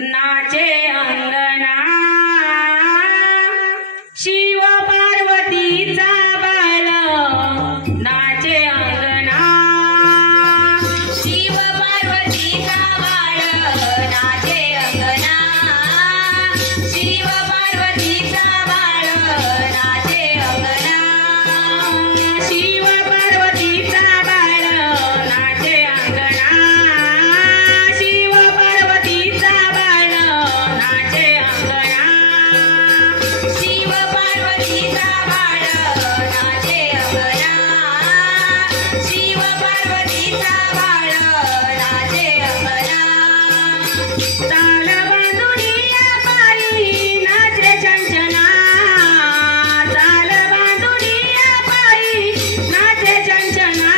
नाचे अंगना शिव पार्वतीचा बाळ नाचे अंगना शिव पार्वतीचा बाळ नाचे अंगना शिव पार्वतीचा बाळ नाचे अंगना शिव पार्वतीचा बाळ नाचे अंगना शिव पार्वतीचा बाळ नाचे अंगना शिव पार्वतीचा बाळ नाचे अंगना शिव पार्वतीचा बाळ नाचे अंगना ताल बांधुनिया पायी नाचे चंचना ताल बांधुनिया पायी नाचे चंचना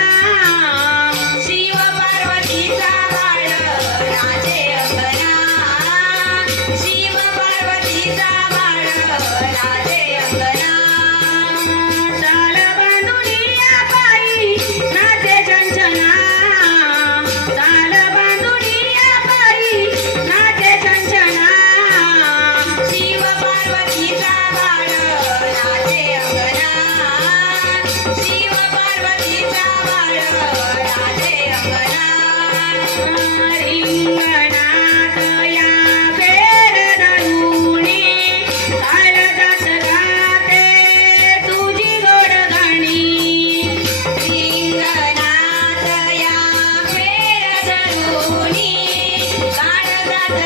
शिव पार्वतीचा बाळ नाचे अंगना शिव पार्वतीचा बाळ नाचे अंगना ताल बांधुनिया पायी नाचे चंचना ताल बांधुनिया पायी नाचे चंचना शिव पार्वतीचा बाळ नाचे अंगना शिव पार्वतीचा बाळ नाचे अंगना रिंगणात या बेर धरुणी ताळजात गाते तुझी गोड गाणी रिंगणात या फेर धरुणी काळजात